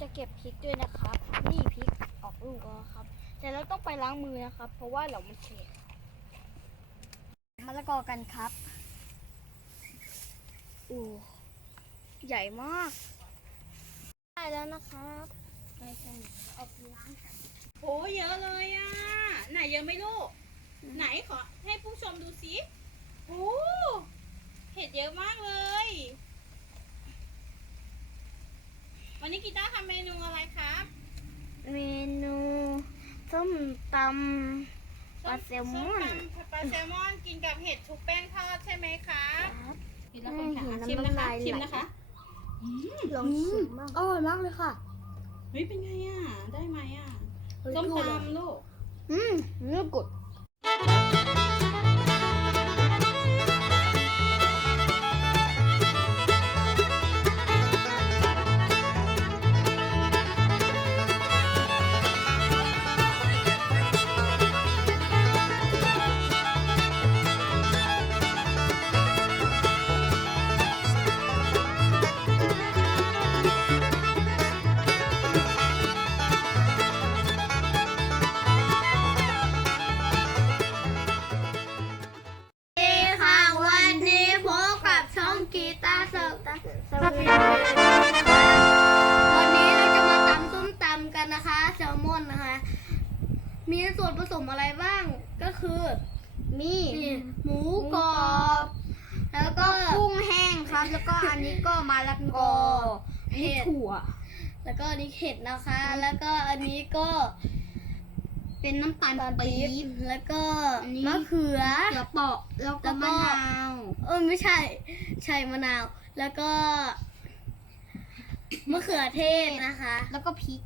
จะเก็บพริกด้วยนะครับ นี่พริกออกลูกแล้วครับ แต่เราต้องไปล้างมือนะครับ เพราะว่าเรามันเสียมะละกอกันครับโอ้ใหญ่มาก ได้แล้วนะครับใช่ใช่เอาไปล้างกันโอ้เยอะเลยอะ ไหนเยอะไหมลูก ไหนขอให้ผู้ชมดูสิโอ้เห็ดเยอะมากเลย วันนี้กีตาร์ทำ เมนูอะไรครับ เมนูส้มตำปลาแซลมอน ส้ตำปลาแซลมอนกินกับเห็ดชุบแป้งทอดใช่ไหมครับครับกินแล้วคนค่ะอืมชิมนะคะน้ำลายไหลชิมนะคะลองชิมบ้างอร่อยมากเลยค่ะ เฮ้ย เป็นไงอะ ได้ไหมอะเฮ้ยส้มพูดเลยตำลูก อืมเนื้อกุด อันนี้ก็มาละกอเห็ดถั่ว แล้วก็อันนี้เห็ดนะคะ แล้วก็อันนี้ก็ เป็นน้ำตาลปี๊บแล้วก็มะเขือเขือเปาะแล้วก็มะนาวเออไม่ใช่ ใช่มะนาว แล้วก็มะเขือเทศนะคะ แล้วก็พริก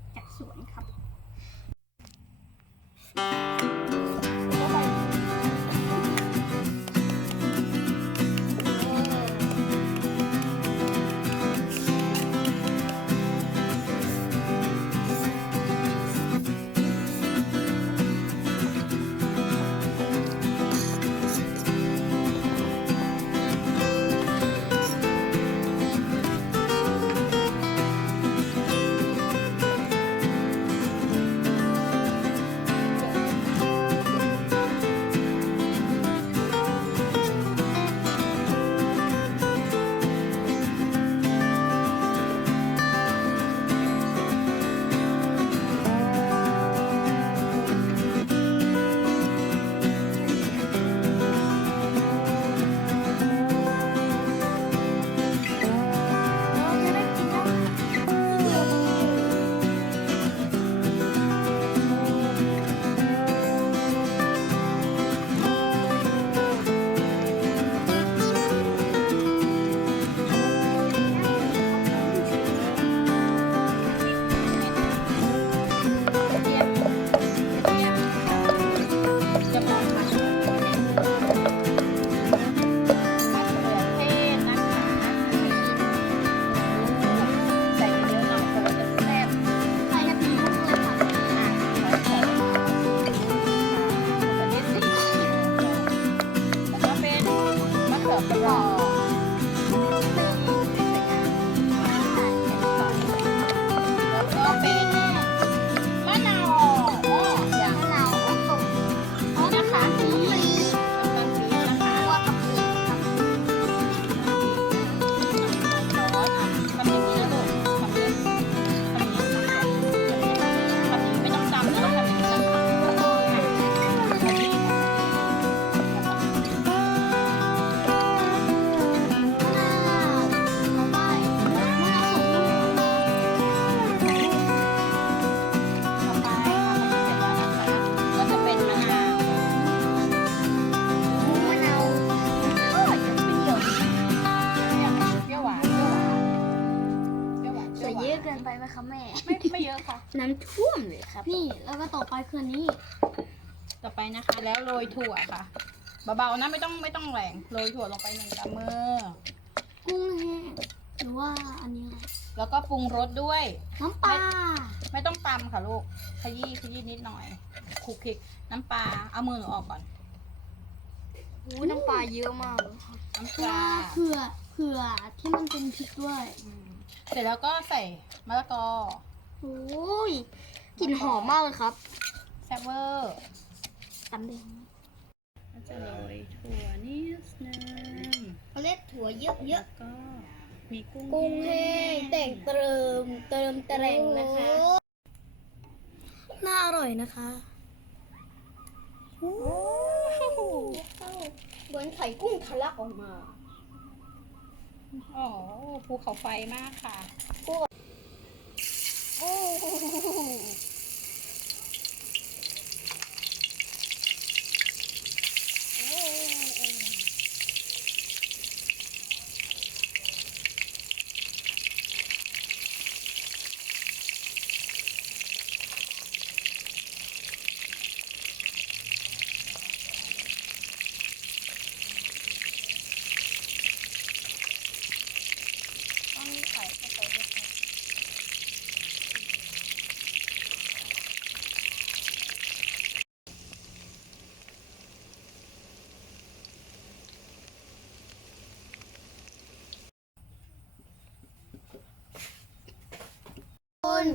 ม น้ำท่วมเลยครับ นี่แล้วก็ต่อไปคืออันนี้ ต่อไปนะคะ แล้วโรยถั่วค่ะ เบาๆนะไม่ต้องไม่ต้องแรงโรยถั่วลงไปหนึ่งกำมือ กุ้งแห้งหรือว่าอันนี้อะไรแล้วก็ปรุงรสด้วย น้ำปลาไม่ต้องตำค่ะลูกขยี้ขยี้นิดหน่อยคลุกคลิกน้ำปลาเอามือหนูออกก่อนอู้น้ำปลาเยอะมากเลยครับน้ำปปลาลาเผื่อเผื่อที่มันเป็นพริกด้วยอืมเสร็จแล้วก็ใส่มะละกอ โอ้ยกลิ่นหอมมากเลยครับแซ่บเวอร์ตำแดงก็จะโรยถั่วนิดนึงเขาเรียกถั่วเยอะแล้วก็มีกุ้งๆกุ้งแห้งแต่งเติมเติมแต่งนะคะน่าอร่อยนะคะโอ้โหเหมือนไข่กุ้งทะลักออกมา อ๋อภูเขาไฟมากค่ะโอ้ ต้องใส่เข้าไปด้วย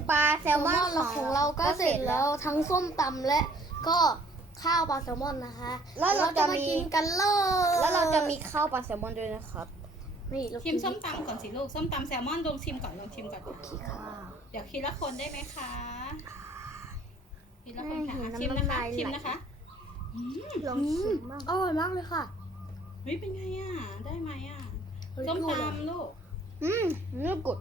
ปลาแซลมอนของเราก็เสร็จแล้วทั้งส้มตำและก็ข้าวปลาแซลมอนนะคะ แล้วเราจะมีกินกันเลยแล้วเราจะมีข้าวปลาแซลมอนด้วยนะครับนี่เราชิมส้มตำก่อนสิลูกส้มตำแซลมอนลองชิมก่อนลองชิมก่อนขี้ข้าวเดี๋ยวทีละคนได้ไหมคะทีละคนค่ะแม่อะเห็นชิมน้ำนะคะลายไหลชิมนะคะอืมลองชิมมากอร่อยมากเลยค่ะเฮ้ยเป็นไงอะได้ไหมอะเฮ้ยส้มพูดเลยตำลูกอืมเนื้อกุด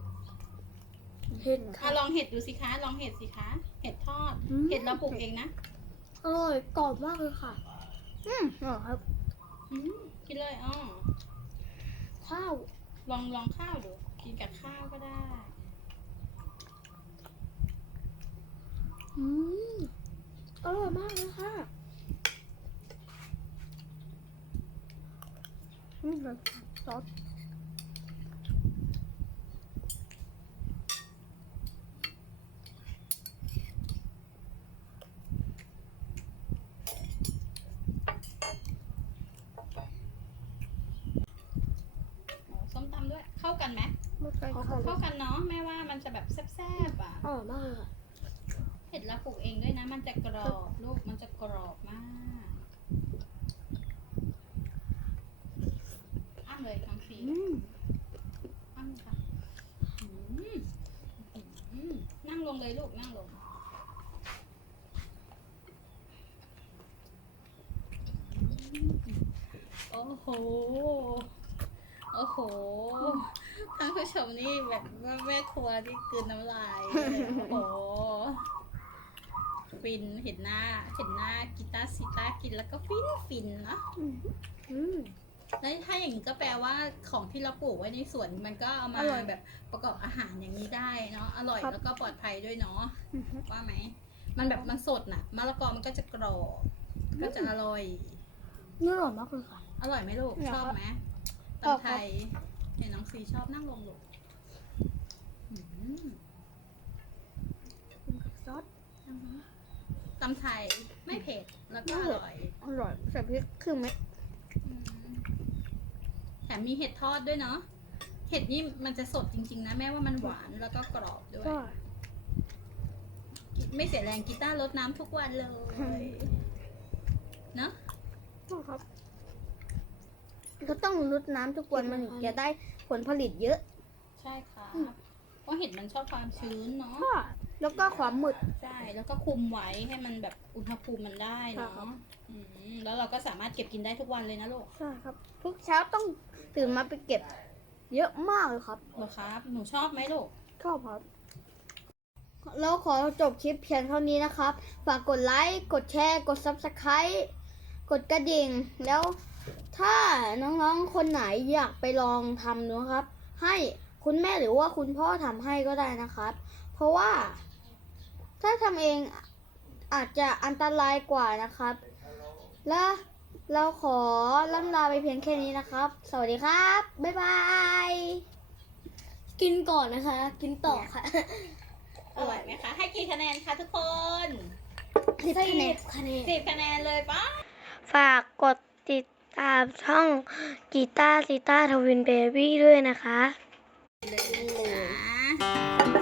เห็ดอะค่ะลองเห็ดดูสิคะ ลองเห็ดสิคะ เห็ดทอด อืม เห็ดเราปลูกเองนะอร่อยกรอบมากเลยค่ะ อืมอร่อยครับ อืมกินเลยอ๋อข้าว ลองลองข้าวดู กินกับข้าวก็ได้ อืมอร่อยมากเลยค่ะอืมซอส โอ้ส้มตำด้วย เข้ากันไหม ไม่ใช่ข้าว เข้ากันเนาะแม่ว่ามันจะแบบแซ่บๆอะอร่อยมากเลยค่ะเห็ดเราปลูกเองด้วยนะ มันจะกรอบลูกมันจะกรอบมากอ้ำเลยน้องฟีอืมอ้ำค่ะอืมอืมนั่งลงเลยลูกนั่งลงโอ้โห โอ้โหท่านผู้ชมนี่แบบว่าแม่ครัวที่กลืนน้ำลายเลยโอ้โหฟินเห็นหน้าเห็นหน้ากีตาร์ซิต้ากินแล้วก็ฟินฟินเนอะอืมแล้วถ้าอย่างนี้ก็แปลว่าของที่เราปลูกไว้ในสวนมันก็เอามาอร่อยแบบประกอบอาหารอย่างนี้ได้เนาะอร่อยครับ แล้วก็ปลอดภัยด้วยเนาะว่าไหม มันแบบมันสดน่ะมะละกอมันก็จะกรอบก็จะอร่อย นี่อร่อยมากเลยค่ะ อร่อยไหมลูกอยากชอบไหมชอบ ตำไทยเห็นน้องซีชอบนั่งลงลูกอืมกินกับซอสตำไทยไม่เผ็ดแล้วก็อร่อยอร่อยใส่พริกครึ่งเม็ดอืมแถมมีเห็ดทอดด้วยเนาะเห็ดนี่มันจะสดจริง ๆ นะแม่ว่ามันหวานแล้วก็กรอบด้วยใช่ไม่เสียแรงกีตาร์รดน้ำทุกวันเลย เนาะใช่ครับ ก็ต้องรดน้ำทุกวันมันถึงจะได้ผลผลิตเยอะ ใช่ค่ะเพราะเห็ดมันชอบความชื้นเนาะค่ะแล้วก็ความหมึดใช่ แล้วก็คุมไว้ให้มันแบบอุณหภูมิมันได้ครัเนาะบอืมแล้วเราก็สามารถเก็บกินได้ทุกวันเลยนะลูก ใช่ครับ ทุกเช้าต้องตื่นมาไปเก็บ เยอะมากเลยครับเหรอครับ หนูชอบไหมลูก ชอบครับแล้วขอจบคลิปเพียงเท่านี้นะครับ ฝากกดไลค์ กดแชร์ กด Subscribe กดกระดิ่ง แล้ว ถ้าน้องๆคนไหนอยากไปลองทำดูนะครับ ให้คุณแม่หรือว่าคุณพ่อทำให้ก็ได้นะครับ เพราะว่า ถ้าทำเองอาจจะอันตรายกว่านะครับ และเราขอล่ำลาไปเพียงแค่นี้นะครับ สวัสดีครับ บ๊ายบาย กินก่อนนะคะ กินต่อค่ะอร่อยไหมคะ ให้กี่คะแนนคะทุกคนสิบคะแนนคะแนนสิบคะแนนเลยปะฝากกดติด ตามช่องกีตาร์ซิต้าทวินเบบี้ด้วยนะคะ เล